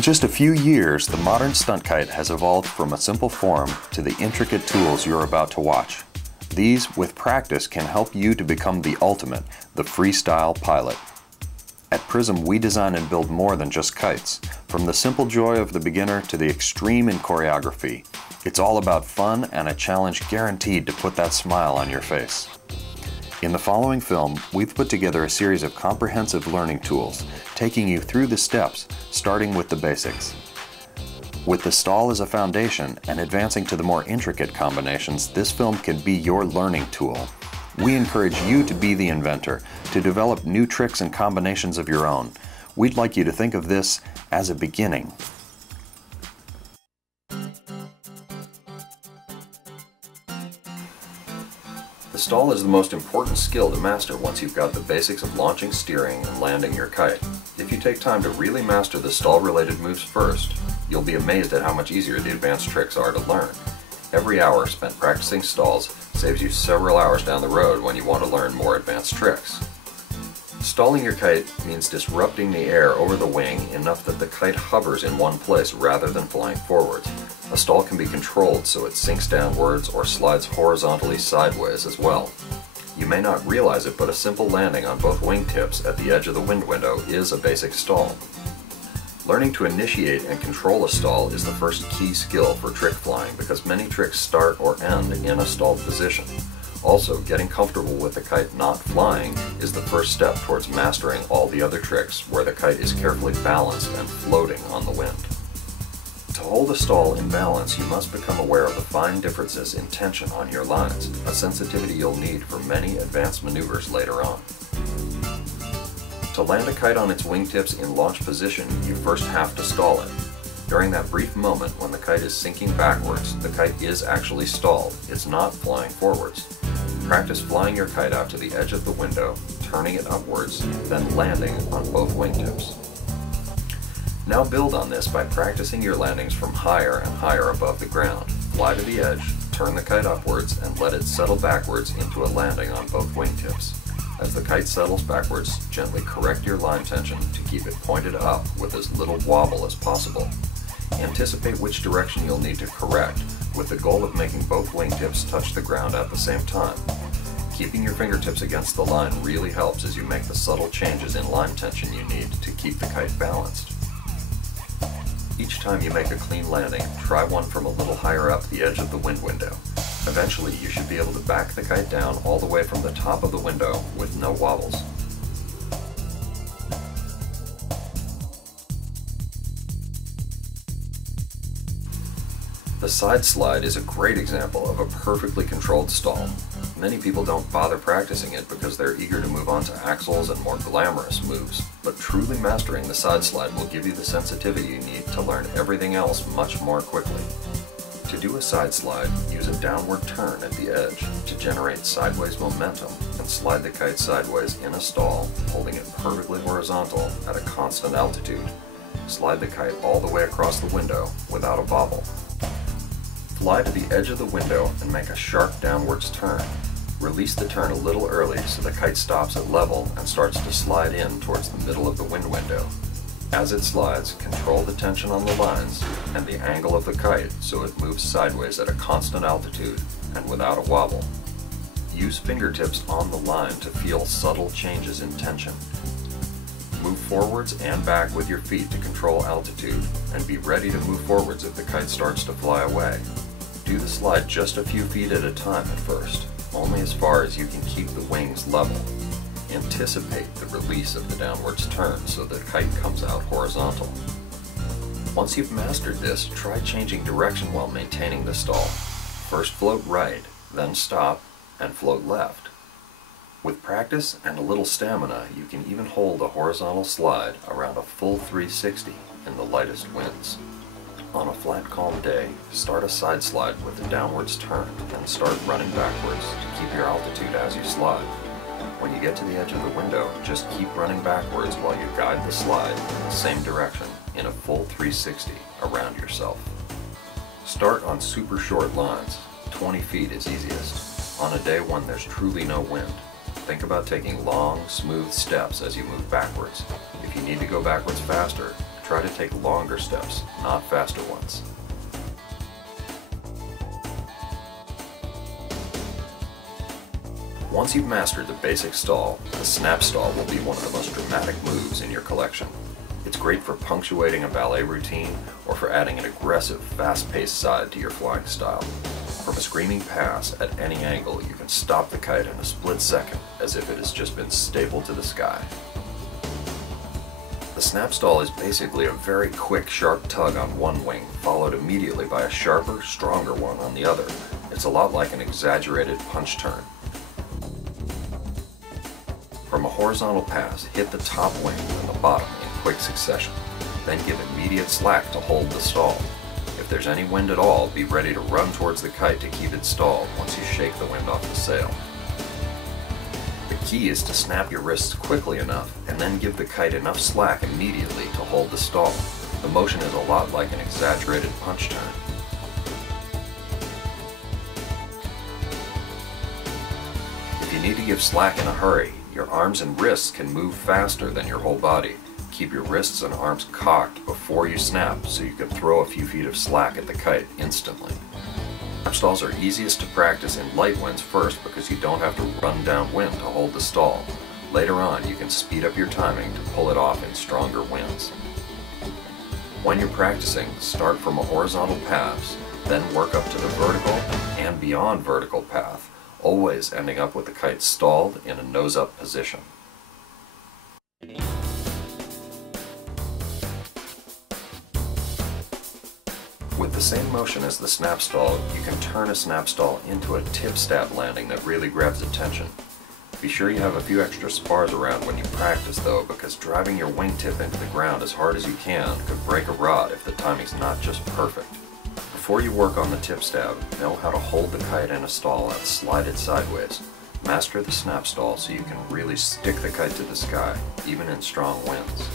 In just a few years, the modern stunt kite has evolved from a simple form to the intricate tools you're about to watch. These, with practice, can help you to become the ultimate, the freestyle pilot. At Prism, we design and build more than just kites. From the simple joy of the beginner to the extreme in choreography, it's all about fun and a challenge guaranteed to put that smile on your face. In the following film, we've put together a series of comprehensive learning tools, taking you through the steps, starting with the basics. With the stall as a foundation and advancing to the more intricate combinations, this film can be your learning tool. We encourage you to be the inventor, to develop new tricks and combinations of your own. We'd like you to think of this as a beginning. The stall is the most important skill to master once you've got the basics of launching, steering, and landing your kite. If you take time to really master the stall-related moves first, you'll be amazed at how much easier the advanced tricks are to learn. Every hour spent practicing stalls saves you several hours down the road when you want to learn more advanced tricks. Stalling your kite means disrupting the air over the wing enough that the kite hovers in one place rather than flying forwards. A stall can be controlled so it sinks downwards or slides horizontally sideways as well. You may not realize it, but a simple landing on both wingtips at the edge of the wind window is a basic stall. Learning to initiate and control a stall is the first key skill for trick flying because many tricks start or end in a stalled position. Also, getting comfortable with the kite not flying is the first step towards mastering all the other tricks where the kite is carefully balanced and floating on the wind. To hold a stall in balance, you must become aware of the fine differences in tension on your lines, a sensitivity you'll need for many advanced maneuvers later on. To land a kite on its wingtips in launch position, you first have to stall it. During that brief moment when the kite is sinking backwards, the kite is actually stalled. It's not flying forwards. Practice flying your kite out to the edge of the window, turning it upwards, then landing on both wingtips. Now build on this by practicing your landings from higher and higher above the ground. Fly to the edge, turn the kite upwards, and let it settle backwards into a landing on both wingtips. As the kite settles backwards, gently correct your line tension to keep it pointed up with as little wobble as possible. Anticipate which direction you'll need to correct, with the goal of making both wingtips touch the ground at the same time. Keeping your fingertips against the line really helps as you make the subtle changes in line tension you need to keep the kite balanced. Each time you make a clean landing, try one from a little higher up the edge of the wind window. Eventually, you should be able to back the kite down all the way from the top of the window with no wobbles. The side slide is a great example of a perfectly controlled stall. Many people don't bother practicing it because they're eager to move on to axles and more glamorous moves, but truly mastering the side slide will give you the sensitivity you need to learn everything else much more quickly. To do a side slide, use a downward turn at the edge to generate sideways momentum and slide the kite sideways in a stall, holding it perfectly horizontal at a constant altitude. Slide the kite all the way across the window without a bobble. Fly to the edge of the window and make a sharp downwards turn. Release the turn a little early so the kite stops at level and starts to slide in towards the middle of the wind window. As it slides, control the tension on the lines and the angle of the kite so it moves sideways at a constant altitude and without a wobble. Use fingertips on the line to feel subtle changes in tension. Move forwards and back with your feet to control altitude and be ready to move forwards if the kite starts to fly away. Do the slide just a few feet at a time at first, only as far as you can keep the wings level. Anticipate the release of the downwards turn so the kite comes out horizontal. Once you've mastered this, try changing direction while maintaining the stall. First float right, then stop, and float left. With practice and a little stamina, you can even hold a horizontal slide around a full 360 in the lightest winds. On a flat, calm day, start a side slide with a downwards turn and start running backwards to keep your altitude as you slide. When you get to the edge of the window, just keep running backwards while you guide the slide in the same direction in a full 360 around yourself. Start on super short lines. 20 feet is easiest. On a day when there's truly no wind, think about taking long, smooth steps as you move backwards. If you need to go backwards faster, try to take longer steps, not faster ones. Once you've mastered the basic stall, the snap stall will be one of the most dramatic moves in your collection. It's great for punctuating a ballet routine or for adding an aggressive, fast-paced side to your flying style. From a screaming pass at any angle, you can stop the kite in a split second as if it has just been stapled to the sky. The snap stall is basically a very quick, sharp tug on one wing, followed immediately by a sharper, stronger one on the other. It's a lot like an exaggerated punch turn. From a horizontal pass, hit the top wing and the bottom in quick succession. Then give immediate slack to hold the stall. If there's any wind at all, be ready to run towards the kite to keep it stalled once you shake the wind off the sail. The key is to snap your wrists quickly enough and then give the kite enough slack immediately to hold the stall. The motion is a lot like an exaggerated punch turn. If you need to give slack in a hurry, your arms and wrists can move faster than your whole body. Keep your wrists and arms cocked before you snap so you can throw a few feet of slack at the kite instantly. Snap stalls are easiest to practice in light winds first because you don't have to run downwind to hold the stall. Later on, you can speed up your timing to pull it off in stronger winds. When you're practicing, start from a horizontal pass, then work up to the vertical and beyond vertical path, always ending up with the kite stalled in a nose-up position. With the same motion as the snap stall, you can turn a snap stall into a tip stab landing that really grabs attention. Be sure you have a few extra spars around when you practice though, because driving your wingtip into the ground as hard as you can could break a rod if the timing's not just perfect. Before you work on the tip stab, know how to hold the kite in a stall and slide it sideways. Master the snap stall so you can really stick the kite to the sky, even in strong winds.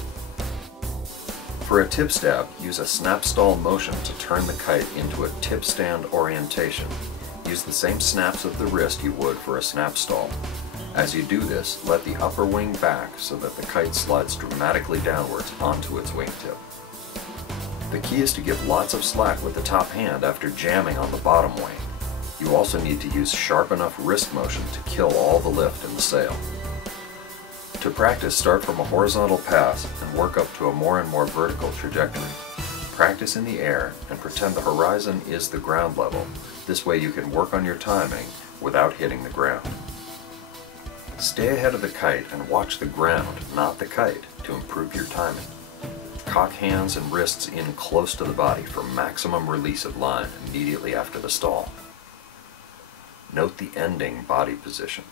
For a tip stab, use a snap stall motion to turn the kite into a tip stand orientation. Use the same snaps of the wrist you would for a snap stall. As you do this, let the upper wing back so that the kite slides dramatically downwards onto its wingtip. The key is to give lots of slack with the top hand after jamming on the bottom wing. You also need to use sharp enough wrist motion to kill all the lift in the sail. To practice, start from a horizontal pass and work up to a more and more vertical trajectory. Practice in the air and pretend the horizon is the ground level. This way you can work on your timing without hitting the ground. Stay ahead of the kite and watch the ground, not the kite, to improve your timing. Cock hands and wrists in close to the body for maximum release of line immediately after the stall. Note the ending body position.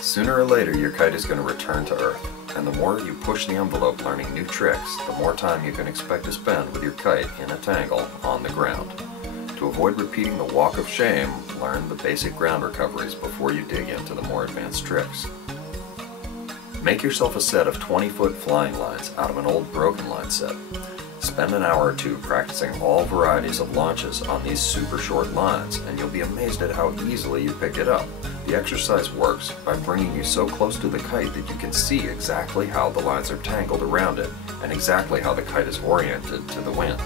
Sooner or later, your kite is going to return to Earth, and the more you push the envelope learning new tricks, the more time you can expect to spend with your kite in a tangle on the ground. To avoid repeating the walk of shame, learn the basic ground recoveries before you dig into the more advanced tricks. Make yourself a set of 20-foot flying lines out of an old broken line set. Spend an hour or two practicing all varieties of launches on these super short lines, and you'll be amazed at how easily you pick it up. The exercise works by bringing you so close to the kite that you can see exactly how the lines are tangled around it and exactly how the kite is oriented to the wind.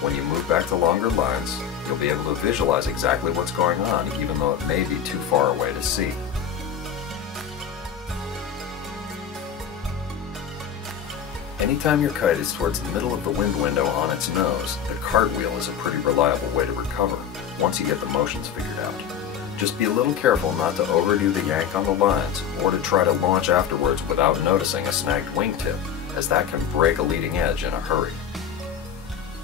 When you move back to longer lines, you'll be able to visualize exactly what's going on, even though it may be too far away to see. Anytime your kite is towards the middle of the wind window on its nose, the cartwheel is a pretty reliable way to recover, once you get the motions figured out. Just be a little careful not to overdo the yank on the lines, or to try to launch afterwards without noticing a snagged wingtip, as that can break a leading edge in a hurry.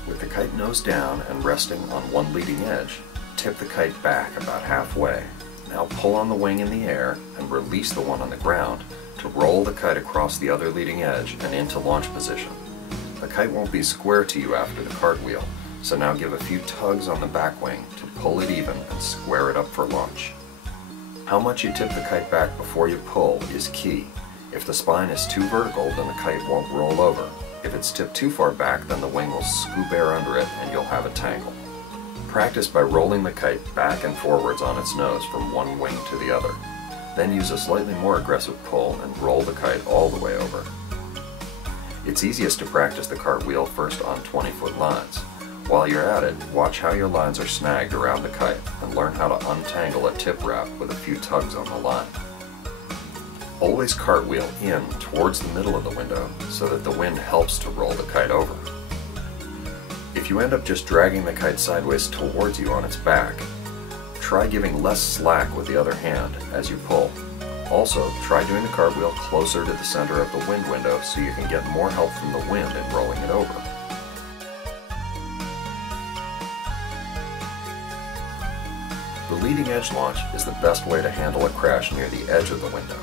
With the kite nose down and resting on one leading edge, tip the kite back about halfway. Now pull on the wing in the air and release the one on the ground to roll the kite across the other leading edge and into launch position. The kite won't be square to you after the cartwheel, so now give a few tugs on the back wing to pull it even and square it up for launch. How much you tip the kite back before you pull is key. If the spine is too vertical, then the kite won't roll over. If it's tipped too far back, then the wing will scoop air under it and you'll have a tangle. Practice by rolling the kite back and forwards on its nose from one wing to the other. Then use a slightly more aggressive pull and roll the kite all the way over. It's easiest to practice the cartwheel first on 20-foot lines. While you're at it, watch how your lines are snagged around the kite and learn how to untangle a tip wrap with a few tugs on the line. Always cartwheel in towards the middle of the window so that the wind helps to roll the kite over. If you end up just dragging the kite sideways towards you on its back, try giving less slack with the other hand as you pull. Also, try doing the cartwheel closer to the center of the wind window so you can get more help from the wind in rolling it over. The leading edge launch is the best way to handle a crash near the edge of the window.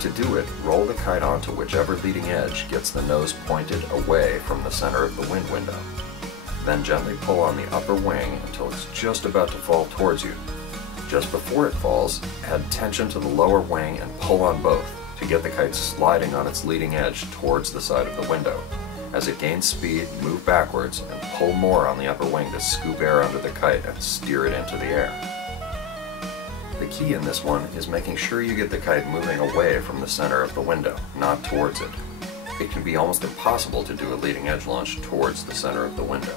To do it, roll the kite onto whichever leading edge gets the nose pointed away from the center of the wind window. Then gently pull on the upper wing until it's just about to fall towards you. Just before it falls, add tension to the lower wing and pull on both to get the kite sliding on its leading edge towards the side of the window. As it gains speed, move backwards and pull more on the upper wing to scoop air under the kite and steer it into the air. The key in this one is making sure you get the kite moving away from the center of the window, not towards it. It can be almost impossible to do a leading edge launch towards the center of the window.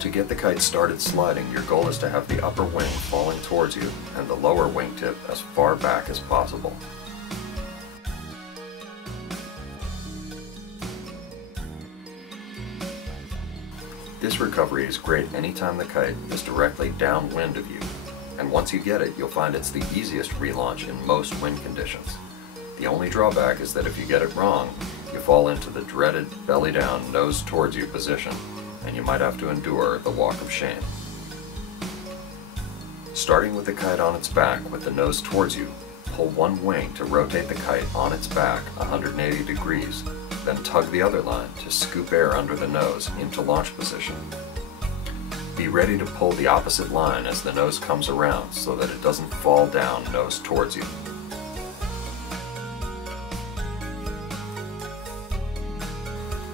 To get the kite started sliding, your goal is to have the upper wing falling towards you and the lower wingtip as far back as possible. This recovery is great anytime the kite is directly downwind of you, and once you get it, you'll find it's the easiest relaunch in most wind conditions. The only drawback is that if you get it wrong, you fall into the dreaded belly down, nose towards you position, and you might have to endure the walk of shame. Starting with the kite on its back with the nose towards you, pull one wing to rotate the kite on its back 180 degrees, then tug the other line to scoop air under the nose into launch position. Be ready to pull the opposite line as the nose comes around so that it doesn't fall down nose towards you.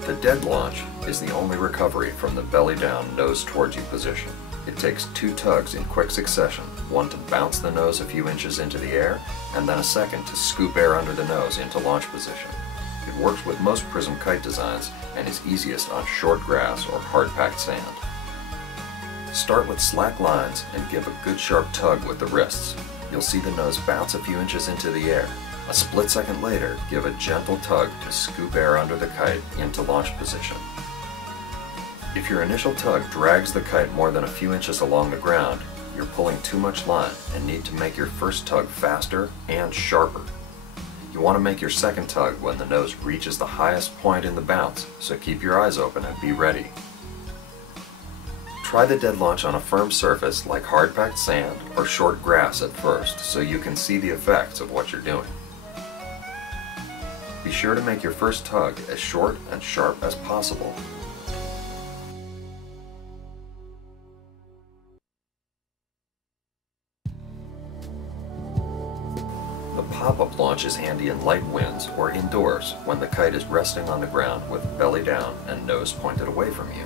The dead launch is the only recovery from the belly down, nose towards you position. It takes two tugs in quick succession, one to bounce the nose a few inches into the air, and then a second to scoop air under the nose into launch position. It works with most prism kite designs and is easiest on short grass or hard-packed sand. Start with slack lines and give a good sharp tug with the wrists. You'll see the nose bounce a few inches into the air. A split second later, give a gentle tug to scoop air under the kite into launch position. If your initial tug drags the kite more than a few inches along the ground, you're pulling too much line and need to make your first tug faster and sharper. You want to make your second tug when the nose reaches the highest point in the bounce, so keep your eyes open and be ready. Try the dead launch on a firm surface like hard-packed sand or short grass at first so you can see the effects of what you're doing. Be sure to make your first tug as short and sharp as possible. The pop-up launch is handy in light winds or indoors when the kite is resting on the ground with belly down and nose pointed away from you.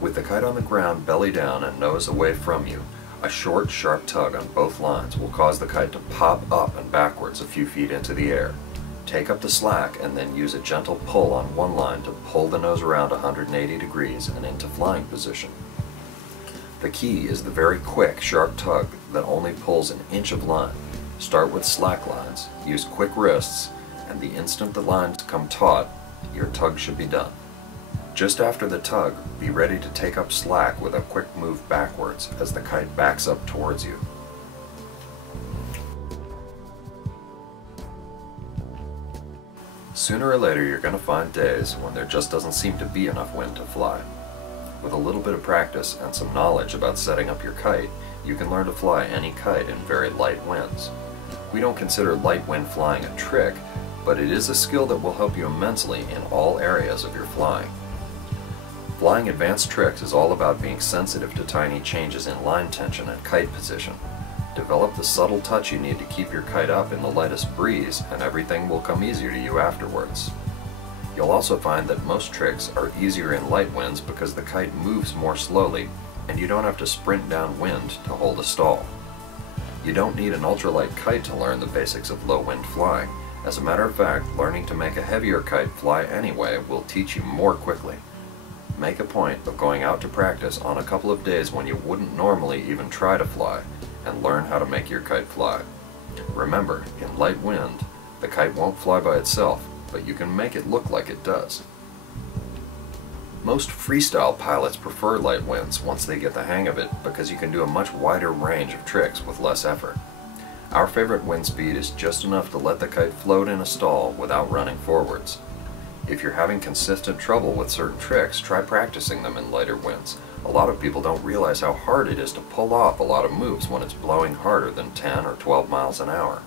With the kite on the ground, belly down and nose away from you, a short, sharp tug on both lines will cause the kite to pop up and backwards a few feet into the air. Take up the slack and then use a gentle pull on one line to pull the nose around 180 degrees and into flying position. The key is the very quick, sharp tug that only pulls an inch of line. Start with slack lines, use quick wrists, and the instant the lines come taut, your tug should be done. Just after the tug, be ready to take up slack with a quick move backwards as the kite backs up towards you. Sooner or later you're going to find days when there just doesn't seem to be enough wind to fly. With a little bit of practice and some knowledge about setting up your kite, you can learn to fly any kite in very light winds. We don't consider light wind flying a trick, but it is a skill that will help you immensely in all areas of your flying. Flying advanced tricks is all about being sensitive to tiny changes in line tension and kite position. Develop the subtle touch you need to keep your kite up in the lightest breeze, and everything will come easier to you afterwards. You'll also find that most tricks are easier in light winds because the kite moves more slowly and you don't have to sprint downwind to hold a stall. You don't need an ultralight kite to learn the basics of low-wind flying. As a matter of fact, learning to make a heavier kite fly anyway will teach you more quickly. Make a point of going out to practice on a couple of days when you wouldn't normally even try to fly, and learn how to make your kite fly. Remember, in light wind, the kite won't fly by itself, but you can make it look like it does. Most freestyle pilots prefer light winds once they get the hang of it because you can do a much wider range of tricks with less effort. Our favorite wind speed is just enough to let the kite float in a stall without running forwards. If you're having consistent trouble with certain tricks, try practicing them in lighter winds. A lot of people don't realize how hard it is to pull off a lot of moves when it's blowing harder than 10 or 12 miles an hour.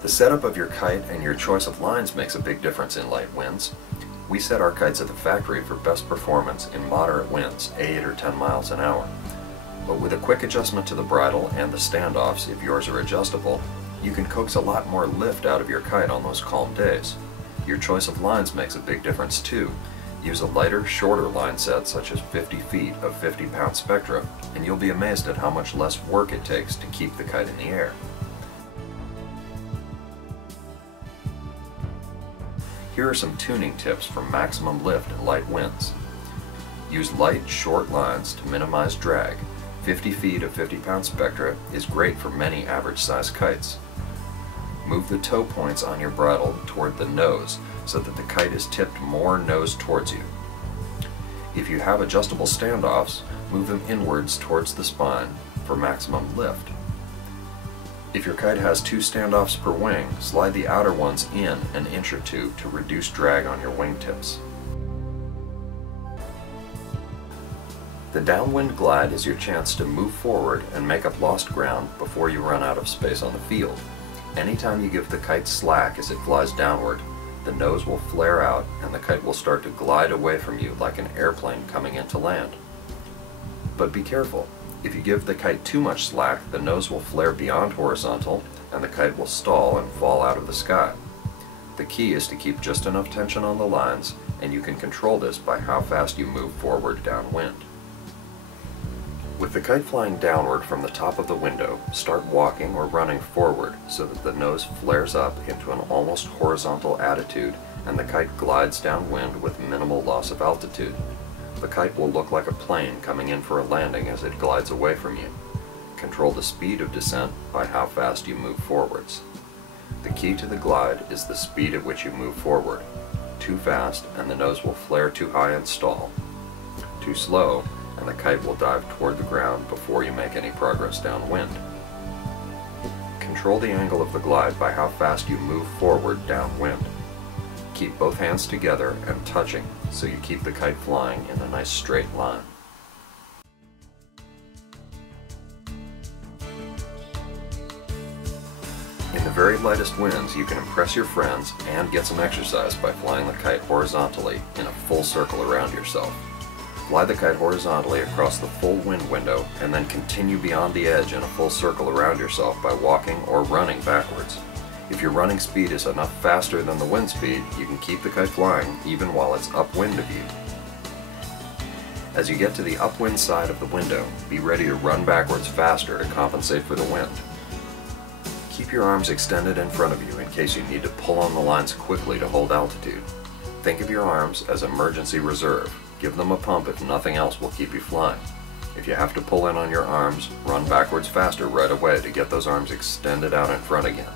The setup of your kite and your choice of lines makes a big difference in light winds. We set our kites at the factory for best performance in moderate winds, 8 or 10 miles an hour. But with a quick adjustment to the bridle and the standoffs, if yours are adjustable, you can coax a lot more lift out of your kite on those calm days. Your choice of lines makes a big difference too. Use a lighter, shorter line set such as 50 feet of 50-pound spectra, and you'll be amazed at how much less work it takes to keep the kite in the air. Here are some tuning tips for maximum lift in light winds. Use light, short lines to minimize drag. 50 feet of 50-pound spectra is great for many average-sized kites. Move the toe points on your bridle toward the nose so that the kite is tipped more nose towards you. If you have adjustable standoffs, move them inwards towards the spine for maximum lift. If your kite has 2 standoffs per wing, slide the outer ones in an inch or two to reduce drag on your wingtips. The downwind glide is your chance to move forward and make up lost ground before you run out of space on the field. Anytime you give the kite slack as it flies downward, the nose will flare out and the kite will start to glide away from you like an airplane coming into land. But be careful. If you give the kite too much slack, the nose will flare beyond horizontal and the kite will stall and fall out of the sky. The key is to keep just enough tension on the lines, and you can control this by how fast you move forward downwind. With the kite flying downward from the top of the window, start walking or running forward so that the nose flares up into an almost horizontal attitude and the kite glides downwind with minimal loss of altitude. The kite will look like a plane coming in for a landing as it glides away from you. Control the speed of descent by how fast you move forwards. The key to the glide is the speed at which you move forward. Too fast and the nose will flare too high and stall. Too slow and the kite will dive toward the ground before you make any progress downwind. Control the angle of the glide by how fast you move forward downwind. Keep both hands together and touching so you keep the kite flying in a nice straight line. In the very lightest winds, you can impress your friends and get some exercise by flying the kite horizontally in a full circle around yourself. Fly the kite horizontally across the full wind window and then continue beyond the edge in a full circle around yourself by walking or running backwards. If your running speed is enough faster than the wind speed, you can keep the kite flying even while it's upwind of you. As you get to the upwind side of the window, be ready to run backwards faster to compensate for the wind. Keep your arms extended in front of you in case you need to pull on the lines quickly to hold altitude. Think of your arms as emergency reserve. Give them a pump if nothing else will keep you flying. If you have to pull in on your arms, run backwards faster right away to get those arms extended out in front again.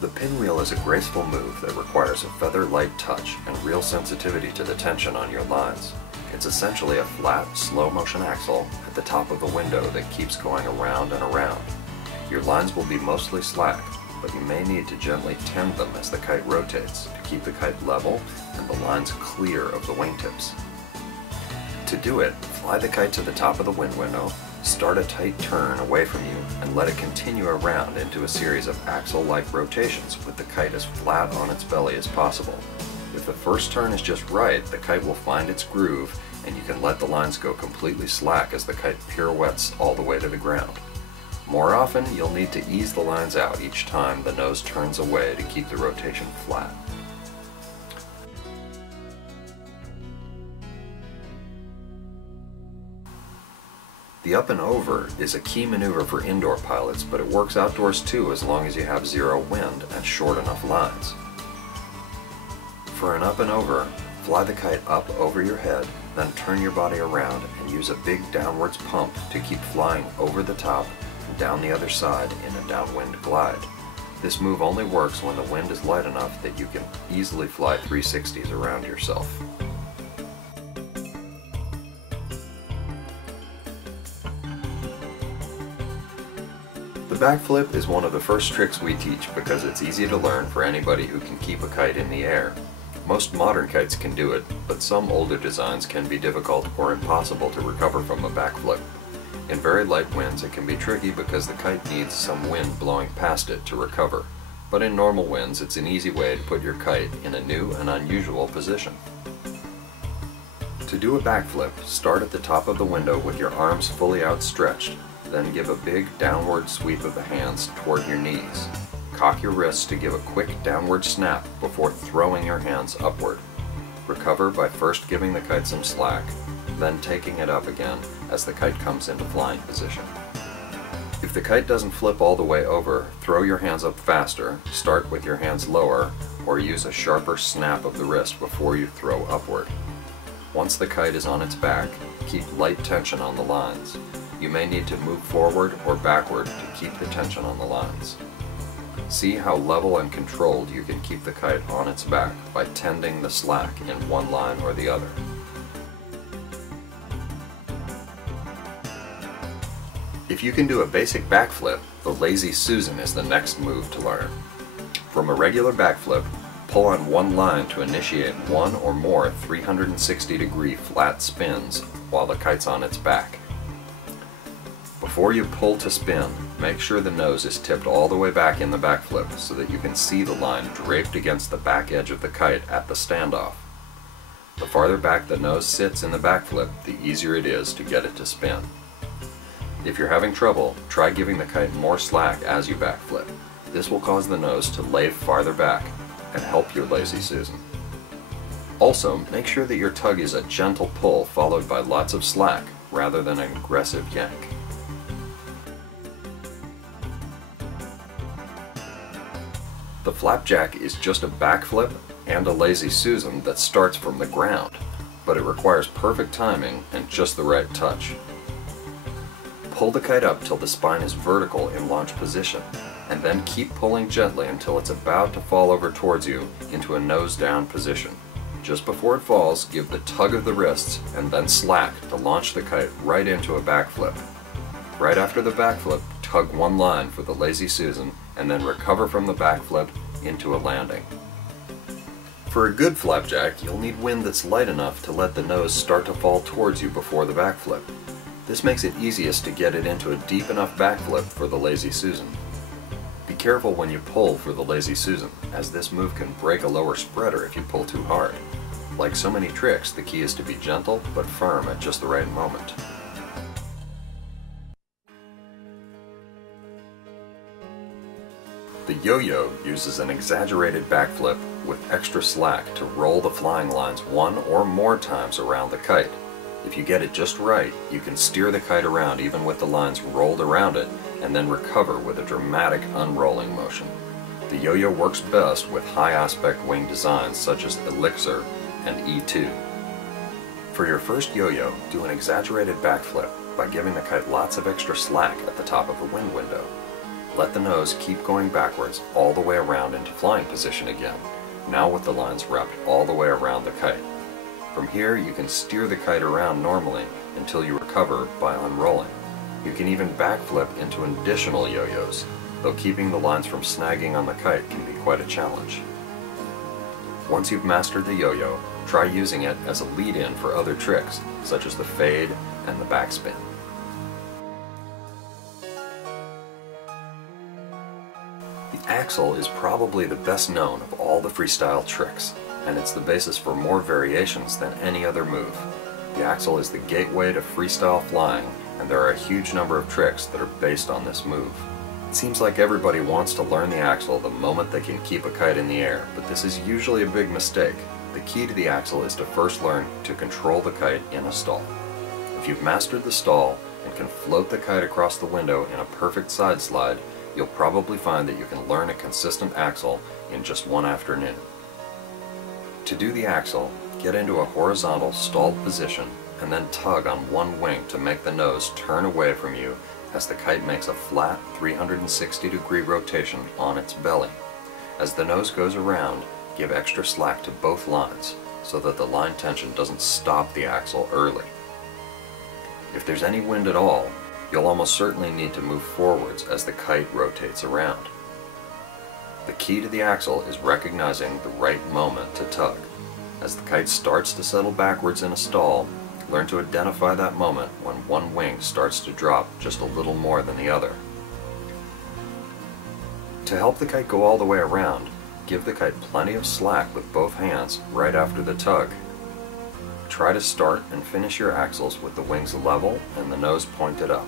The pinwheel is a graceful move that requires a feather-light touch and real sensitivity to the tension on your lines. It's essentially a flat, slow-motion axle at the top of the window that keeps going around and around. Your lines will be mostly slack, but you may need to gently tend them as the kite rotates to keep the kite level and the lines clear of the wingtips. To do it, fly the kite to the top of the wind window, start a tight turn away from you, and let it continue around into a series of axle-like rotations with the kite as flat on its belly as possible. If the first turn is just right, the kite will find its groove, and you can let the lines go completely slack as the kite pirouettes all the way to the ground. More often, you'll need to ease the lines out each time the nose turns away to keep the rotation flat. The up and over is a key maneuver for indoor pilots, but it works outdoors too as long as you have zero wind and short enough lines. For an up and over, fly the kite up over your head, then turn your body around and use a big downwards pump to keep flying over the top and down the other side in a downwind glide. This move only works when the wind is light enough that you can easily fly 360s around yourself. The backflip is one of the first tricks we teach because it's easy to learn for anybody who can keep a kite in the air. Most modern kites can do it, but some older designs can be difficult or impossible to recover from a backflip. In very light winds it can be tricky because the kite needs some wind blowing past it to recover, but in normal winds it's an easy way to put your kite in a new and unusual position. To do a backflip, start at the top of the window with your arms fully outstretched, then give a big downward sweep of the hands toward your knees. Cock your wrists to give a quick downward snap before throwing your hands upward. Recover by first giving the kite some slack, then taking it up again as the kite comes into flying position. If the kite doesn't flip all the way over, throw your hands up faster, start with your hands lower, or use a sharper snap of the wrist before you throw upward. Once the kite is on its back, keep light tension on the lines. You may need to move forward or backward to keep the tension on the lines. See how level and controlled you can keep the kite on its back by tending the slack in one line or the other. If you can do a basic backflip, the Lazy Susan is the next move to learn. From a regular backflip, pull on one line to initiate one or more 360-degree flat spins while the kite's on its back. Before you pull to spin, make sure the nose is tipped all the way back in the backflip so that you can see the line draped against the back edge of the kite at the standoff. The farther back the nose sits in the backflip, the easier it is to get it to spin. If you're having trouble, try giving the kite more slack as you backflip. This will cause the nose to lay farther back and help your Lazy Susan. Also, make sure that your tug is a gentle pull followed by lots of slack rather than an aggressive yank. The flapjack is just a backflip and a Lazy Susan that starts from the ground, but it requires perfect timing and just the right touch. Pull the kite up till the spine is vertical in launch position, and then keep pulling gently until it's about to fall over towards you into a nose down position. Just before it falls, give the tug of the wrists and then slack to launch the kite right into a backflip. Right after the backflip, tug one line for the Lazy Susan and then recover from the backflip into a landing. For a good flapjack, you'll need wind that's light enough to let the nose start to fall towards you before the backflip. This makes it easiest to get it into a deep enough backflip for the Lazy Susan. Be careful when you pull for the Lazy Susan, as this move can break a lower spreader if you pull too hard. Like so many tricks, the key is to be gentle but firm at just the right moment. The yo-yo uses an exaggerated backflip with extra slack to roll the flying lines one or more times around the kite. If you get it just right, you can steer the kite around even with the lines rolled around it and then recover with a dramatic unrolling motion. The yo-yo works best with high aspect wing designs such as Elixir and E2. For your first yo-yo, do an exaggerated backflip by giving the kite lots of extra slack at the top of the wind window. Let the nose keep going backwards all the way around into flying position again, now with the lines wrapped all the way around the kite. From here, you can steer the kite around normally until you recover by unrolling. You can even backflip into additional yo-yos, though keeping the lines from snagging on the kite can be quite a challenge. Once you've mastered the yo-yo, try using it as a lead-in for other tricks, such as the fade and the backspin. The axle is probably the best known of all the freestyle tricks, and it's the basis for more variations than any other move. The axle is the gateway to freestyle flying and there are a huge number of tricks that are based on this move. It seems like everybody wants to learn the axle the moment they can keep a kite in the air, but this is usually a big mistake. The key to the axle is to first learn to control the kite in a stall. If you've mastered the stall and can float the kite across the window in a perfect side slide, you'll probably find that you can learn a consistent axle in just one afternoon. To do the axle, get into a horizontal stalled position and then tug on one wing to make the nose turn away from you as the kite makes a flat 360-degree rotation on its belly. As the nose goes around, give extra slack to both lines so that the line tension doesn't stop the axle early. If there's any wind at all, you'll almost certainly need to move forwards as the kite rotates around. The key to the axle is recognizing the right moment to tug. As the kite starts to settle backwards in a stall, learn to identify that moment when one wing starts to drop just a little more than the other. To help the kite go all the way around, give the kite plenty of slack with both hands right after the tug. Try to start and finish your axles with the wings level and the nose pointed up.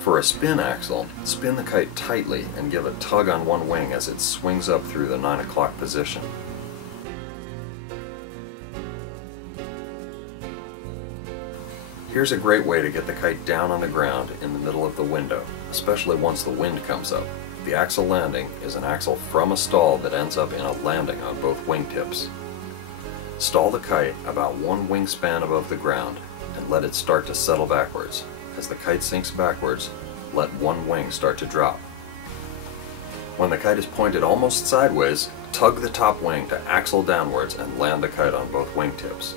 For a spin axle, spin the kite tightly and give a tug on one wing as it swings up through the 9 o'clock position. Here's a great way to get the kite down on the ground in the middle of the window, especially once the wind comes up. The axle landing is an axle from a stall that ends up in a landing on both wingtips. Stall the kite about one wingspan above the ground and let it start to settle backwards. As the kite sinks backwards, let one wing start to drop. When the kite is pointed almost sideways, tug the top wing to axle downwards and land the kite on both wingtips.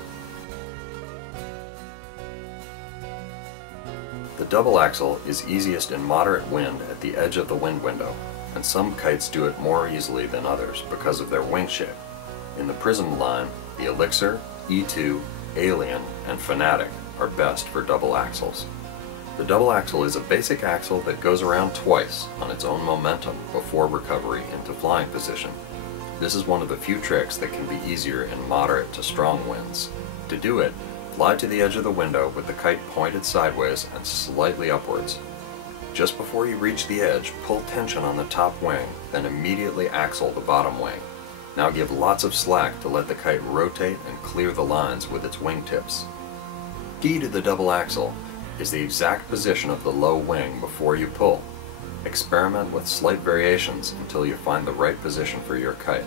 The double axle is easiest in moderate wind at the edge of the wind window, and some kites do it more easily than others because of their wing shape. In the Prism line, the Elixir, E2, Alien, and Fanatic are best for double axles. The double axle is a basic axle that goes around twice on its own momentum before recovery into flying position. This is one of the few tricks that can be easier in moderate to strong winds. To do it, fly to the edge of the window with the kite pointed sideways and slightly upwards. Just before you reach the edge, pull tension on the top wing, then immediately axle the bottom wing. Now give lots of slack to let the kite rotate and clear the lines with its wingtips. Key to the double axle is the exact position of the low wing before you pull. Experiment with slight variations until you find the right position for your kite.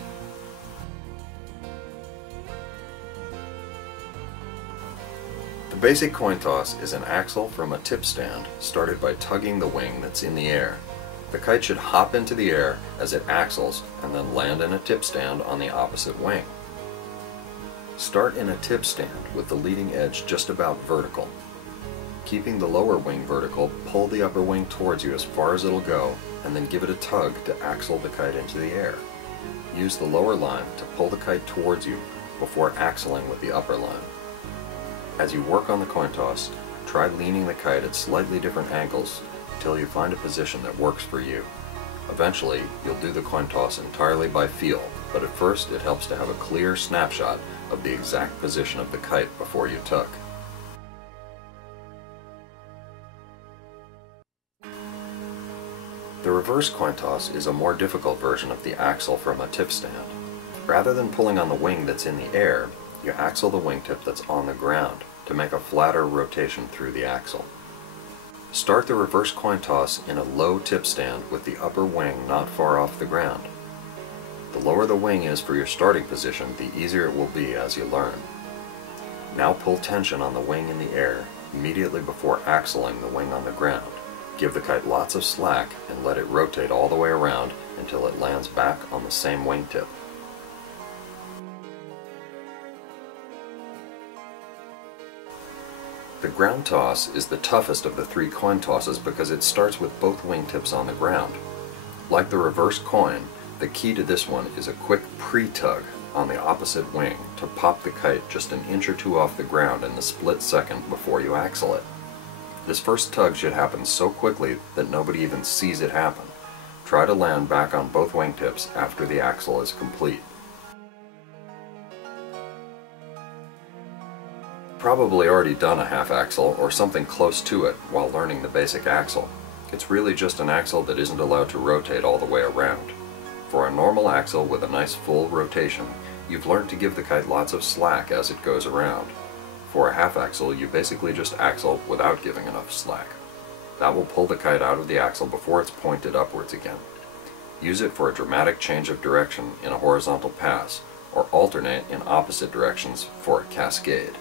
The basic coin toss is an axle from a tip stand started by tugging the wing that's in the air. The kite should hop into the air as it axles and then land in a tip stand on the opposite wing. Start in a tip stand with the leading edge just about vertical. Keeping the lower wing vertical, pull the upper wing towards you as far as it'll go, and then give it a tug to axle the kite into the air. Use the lower line to pull the kite towards you before axling with the upper line. As you work on the coin toss, try leaning the kite at slightly different angles until you find a position that works for you. Eventually, you'll do the coin toss entirely by feel, but at first it helps to have a clear snapshot of the exact position of the kite before you tug. The reverse coin toss is a more difficult version of the axle from a tip stand. Rather than pulling on the wing that's in the air, you axle the wingtip that's on the ground to make a flatter rotation through the axle. Start the reverse coin toss in a low tip stand with the upper wing not far off the ground. The lower the wing is for your starting position, the easier it will be as you learn. Now pull tension on the wing in the air immediately before axling the wing on the ground. Give the kite lots of slack and let it rotate all the way around until it lands back on the same wingtip. The ground toss is the toughest of the three coin tosses because it starts with both wingtips on the ground. Like the reverse coin, the key to this one is a quick pre-tug on the opposite wing to pop the kite just an inch or two off the ground in the split second before you axle it. This first tug should happen so quickly that nobody even sees it happen. Try to land back on both wingtips after the axle is complete. probably already done a half axle or something close to it while learning the basic axle. It's really just an axle that isn't allowed to rotate all the way around. For a normal axle with a nice full rotation, you've learned to give the kite lots of slack as it goes around. For a half axle, you basically just axle without giving enough slack. That will pull the kite out of the axle before it's pointed upwards again. Use it for a dramatic change of direction in a horizontal pass, or alternate in opposite directions for a cascade.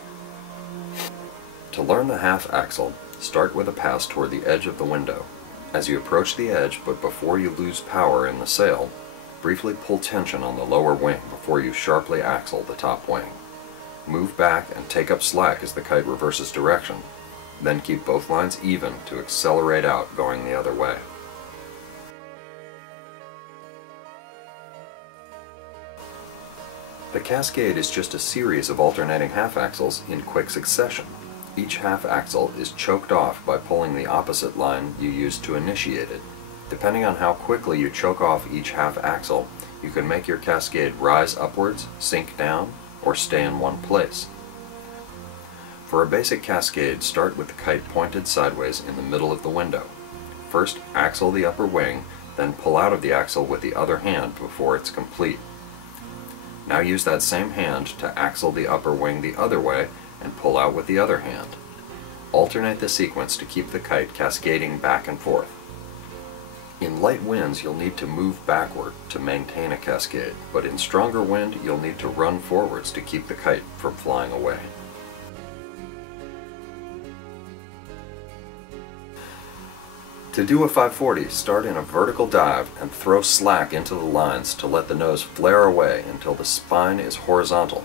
To learn the half axle, start with a pass toward the edge of the window. As you approach the edge, but before you lose power in the sail, briefly pull tension on the lower wing before you sharply axle the top wing. Move back and take up slack as the kite reverses direction, then keep both lines even to accelerate out going the other way. The cascade is just a series of alternating half axles in quick succession. Each half axle is choked off by pulling the opposite line you used to initiate it. Depending on how quickly you choke off each half axle, you can make your cascade rise upwards, sink down, or stay in one place. For a basic cascade, start with the kite pointed sideways in the middle of the window. First, axle the upper wing, then pull out of the axle with the other hand before it's complete. Now use that same hand to axle the upper wing the other way and pull out with the other hand. Alternate the sequence to keep the kite cascading back and forth. In light winds, you'll need to move backward to maintain a cascade, but in stronger wind, you'll need to run forwards to keep the kite from flying away. To do a 540, start in a vertical dive and throw slack into the lines to let the nose flare away until the spine is horizontal.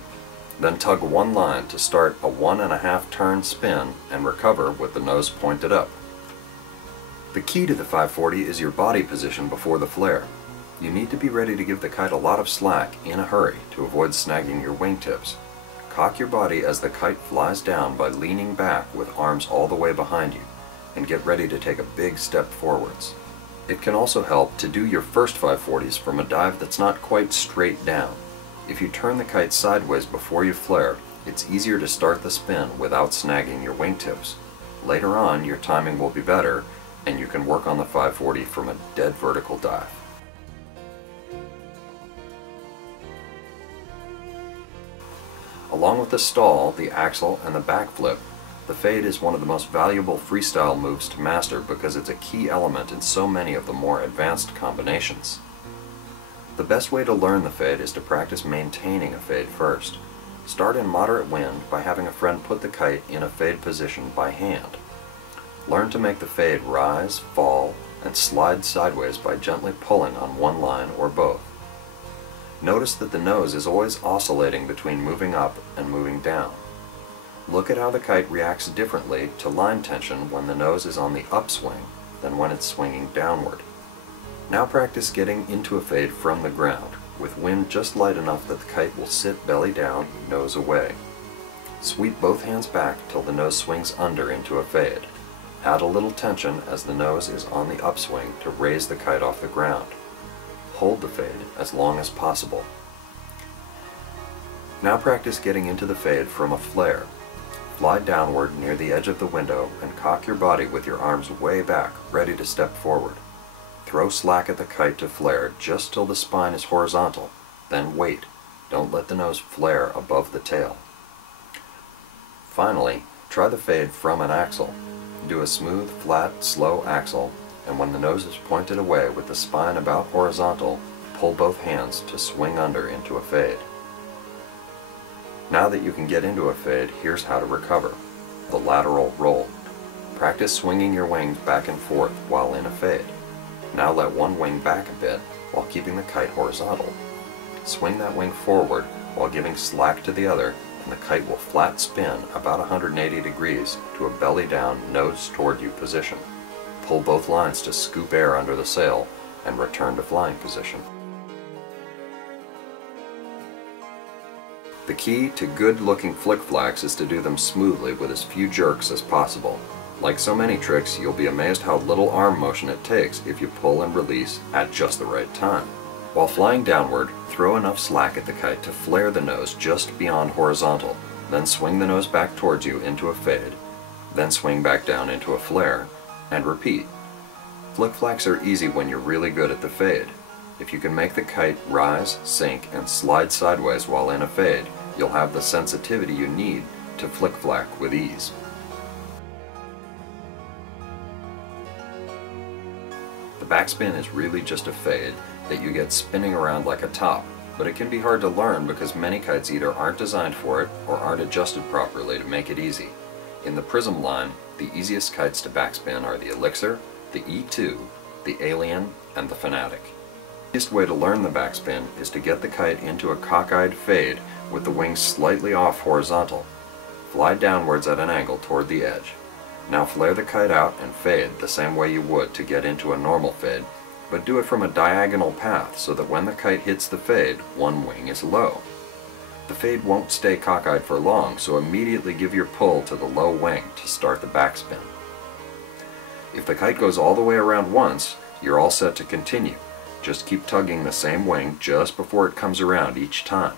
Then tug one line to start a 1.5 turn spin and recover with the nose pointed up. The key to the 540 is your body position before the flare. You need to be ready to give the kite a lot of slack in a hurry to avoid snagging your wingtips. Cock your body as the kite flies down by leaning back with arms all the way behind you, and get ready to take a big step forwards. It can also help to do your first 540s from a dive that's not quite straight down. If you turn the kite sideways before you flare, it's easier to start the spin without snagging your wingtips. Later on, your timing will be better, and you can work on the 540 from a dead vertical dive. Along with the stall, the axle, and the backflip, the fade is one of the most valuable freestyle moves to master because it's a key element in so many of the more advanced combinations. The best way to learn the fade is to practice maintaining a fade first. Start in moderate wind by having a friend put the kite in a fade position by hand. Learn to make the fade rise, fall, and slide sideways by gently pulling on one line or both. Notice that the nose is always oscillating between moving up and moving down. Look at how the kite reacts differently to line tension when the nose is on the upswing than when it's swinging downward. Now practice getting into a fade from the ground, with wind just light enough that the kite will sit belly down, nose away. Sweep both hands back till the nose swings under into a fade. Add a little tension as the nose is on the upswing to raise the kite off the ground. Hold the fade as long as possible. Now practice getting into the fade from a flare. Fly downward near the edge of the window and cock your body with your arms way back, ready to step forward. Throw slack at the kite to flare just till the spine is horizontal, then wait. Don't let the nose flare above the tail. Finally, try the fade from an axle. Do a smooth, flat, slow axle, and when the nose is pointed away with the spine about horizontal, pull both hands to swing under into a fade. Now that you can get into a fade, here's how to recover. The lateral roll. Practice swinging your wings back and forth while in a fade. Now let one wing back a bit while keeping the kite horizontal. Swing that wing forward while giving slack to the other, and the kite will flat spin about 180 degrees to a belly down, nose toward you position. Pull both lines to scoop air under the sail and return to flying position. The key to good looking flick flacks is to do them smoothly with as few jerks as possible. Like so many tricks, you'll be amazed how little arm motion it takes if you pull and release at just the right time. While flying downward, throw enough slack at the kite to flare the nose just beyond horizontal. then swing the nose back towards you into a fade, then swing back down into a flare, and repeat. Flick flags are easy when you're really good at the fade. If you can make the kite rise, sink, and slide sideways while in a fade, you'll have the sensitivity you need to flick flack with ease. The backspin is really just a fade that you get spinning around like a top, but it can be hard to learn because many kites either aren't designed for it or aren't adjusted properly to make it easy. In the Prism line, the easiest kites to backspin are the Elixir, the E2, the Alien, and the Fanatic. The easiest way to learn the backspin is to get the kite into a cockeyed fade with the wings slightly off horizontal. Fly downwards at an angle toward the edge. Now flare the kite out and fade the same way you would to get into a normal fade, but do it from a diagonal path so that when the kite hits the fade, one wing is low. The fade won't stay cockeyed for long, so immediately give your pull to the low wing to start the backspin. If the kite goes all the way around once, you're all set to continue. Just keep tugging the same wing just before it comes around each time.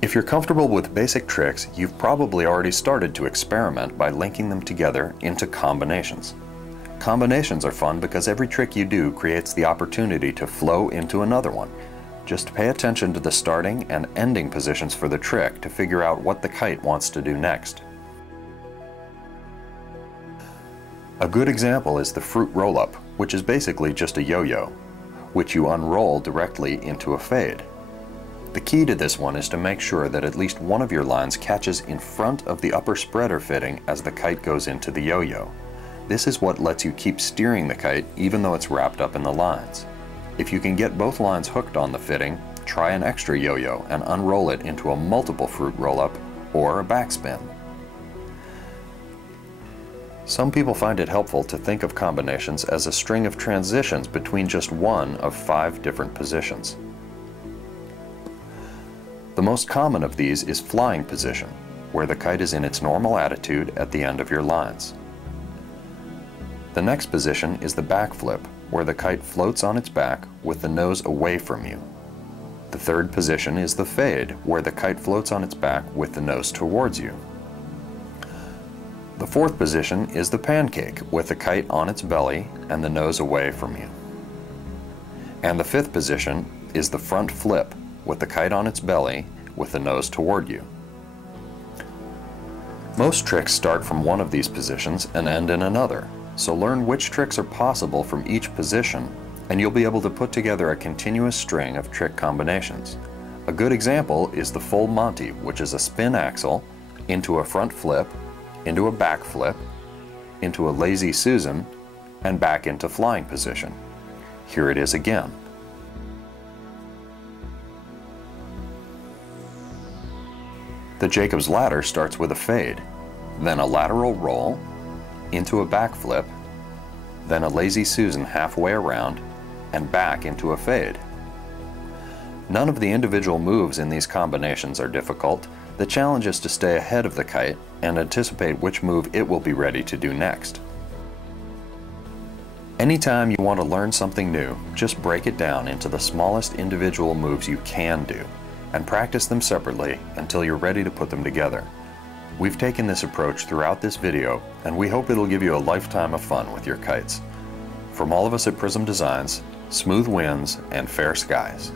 If you're comfortable with basic tricks, you've probably already started to experiment by linking them together into combinations. Combinations are fun because every trick you do creates the opportunity to flow into another one. Just pay attention to the starting and ending positions for the trick to figure out what the kite wants to do next. A good example is the fruit roll-up, which is basically just a yo-yo, which you unroll directly into a fade. The key to this one is to make sure that at least one of your lines catches in front of the upper spreader fitting as the kite goes into the yo-yo. This is what lets you keep steering the kite even though it's wrapped up in the lines. If you can get both lines hooked on the fitting, try an extra yo-yo and unroll it into a multiple fruit roll-up or a backspin. Some people find it helpful to think of combinations as a string of transitions between just one of 5 different positions. The most common of these is flying position, where the kite is in its normal attitude at the end of your lines. The next position is the back flip, where the kite floats on its back with the nose away from you. The third position is the fade, where the kite floats on its back with the nose towards you. The fourth position is the pancake, with the kite on its belly and the nose away from you. And the fifth position is the front flip, with the kite on its belly with the nose toward you. Most tricks start from one of these positions and end in another, so learn which tricks are possible from each position and you'll be able to put together a continuous string of trick combinations. A good example is the full Monty, which is a spin axle into a front flip, into a back flip, into a lazy Susan, and back into flying position. Here it is again. The Jacob's Ladder starts with a fade, then a lateral roll, into a back flip, then a lazy Susan halfway around, and back into a fade. None of the individual moves in these combinations are difficult. The challenge is to stay ahead of the kite and anticipate which move it will be ready to do next. Anytime you want to learn something new, just break it down into the smallest individual moves you can do, and practice them separately until you're ready to put them together. We've taken this approach throughout this video, and we hope it'll give you a lifetime of fun with your kites. From all of us at Prism Designs, smooth winds and fair skies.